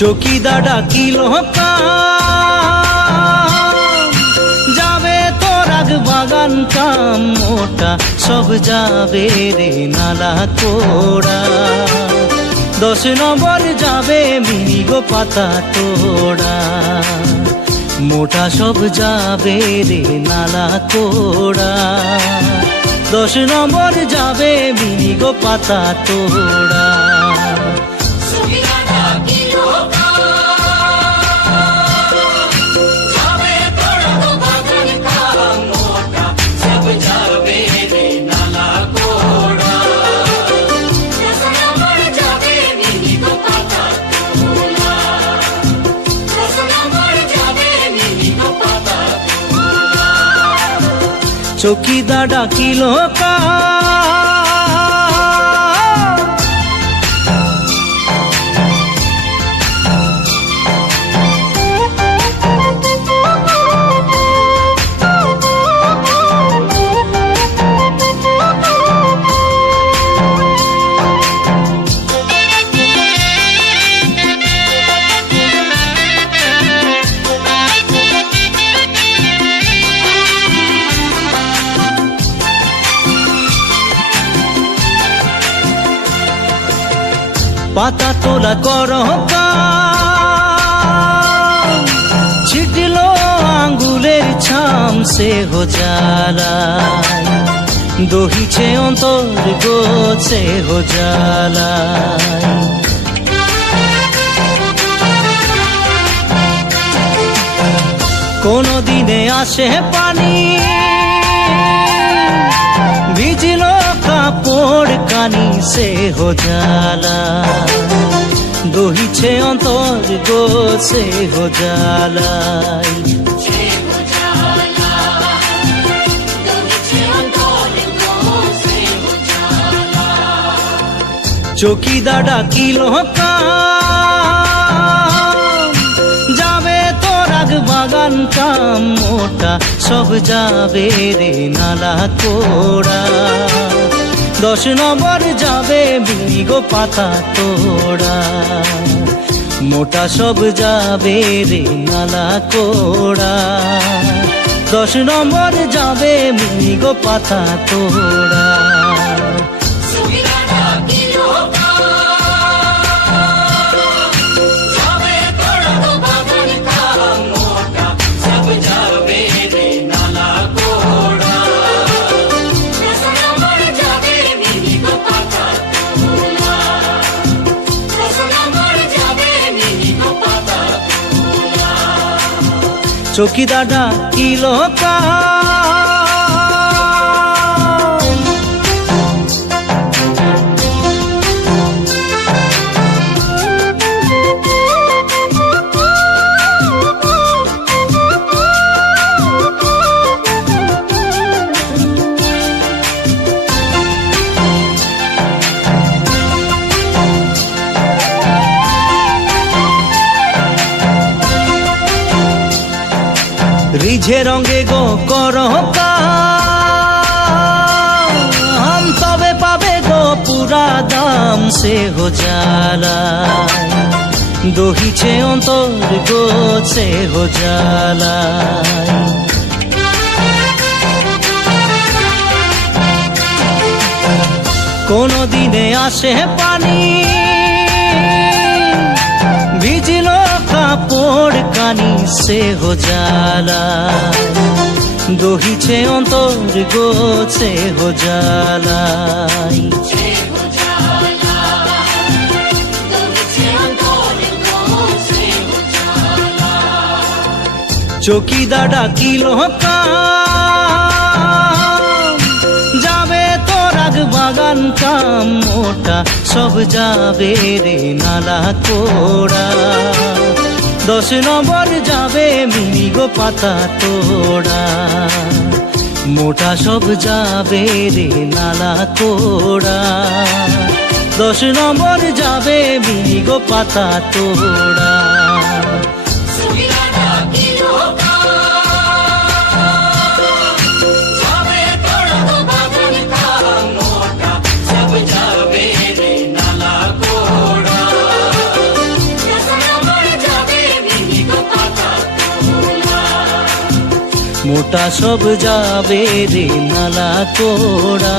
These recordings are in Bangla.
চকিদার ডাকিল যাবে তোর আগ বাগান কাম মোটা সব যাবে রে নালা কোড়া 10 নম্বর যাবে মিগো পাতা তোড়া মোটা সব যাবে রে নালা কোড়া 10 নম্বর যাবে মিগো পাতা তোড়া চকিদার ডাকিল পাতা তোলা কর ছিটল আঙ্গুলের ছাম সে হো জ্বালা দহিছে অন্তর গো সে হো জ্বালা কোনো দিনে আসে পানি ভিজল কাপড় কানি সে হো জ্বালা দহিছে অন্তর গো সে হো জ্বালা চকিদার ডাকিল যাবে তোর আগ বাগান কাম মোটা সব যাবে রে নালা কোড়া 10 নম্বর যাবে মিগো পাতা তোড়া মোটা সব যাবে রে নালা কোড়া 10 নম্বর যাবে মিগো পাতা তোড়া চকিদার ডাকিল রিঝে রঙে গো কর হাম তবে পাবে গো পুরা দাম সে হো জ্বালা দহিছে অন্তর গো সে হো জ্বালা কোনো দিনে আসে পানি ভিজল কাপড় কানি সে হো জ্বালা দহিছে অন্তর গো সে হো জ্বালা চকিদার ডাকিল যাবে তোর আগ বাগান কাম মোটা সব যাবে রে নালা কোড়া 10 নম্বর যাবে মিগো পাতা তোড়া মোটা সব যাবে রে নালা কোড়া 10 নম্বর যাবে মিগো পাতা তোড়া মোটা সব যাবে রে নালা কোড়া।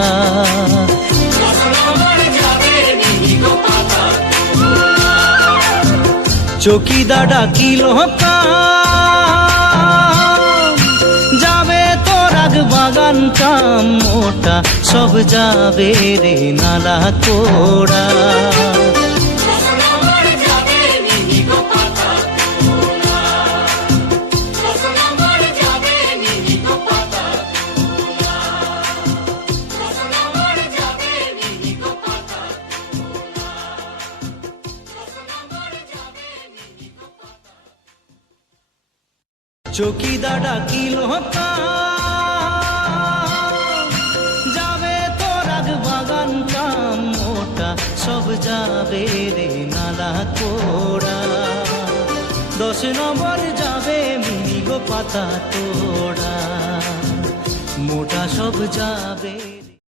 চকিদা ডাকিল যাবে তোর আগ বাগান কাম, মোটা সব যাবে রে নালা কোড়া। চকিদা ডাকিল যাবে তোর আগ বাগান কাম, মোটা সব যাবে রে নালা কোড়া। 10 নম্বর যাবে মিনি গো পাতা তোড়া, মোটা সব যাবে।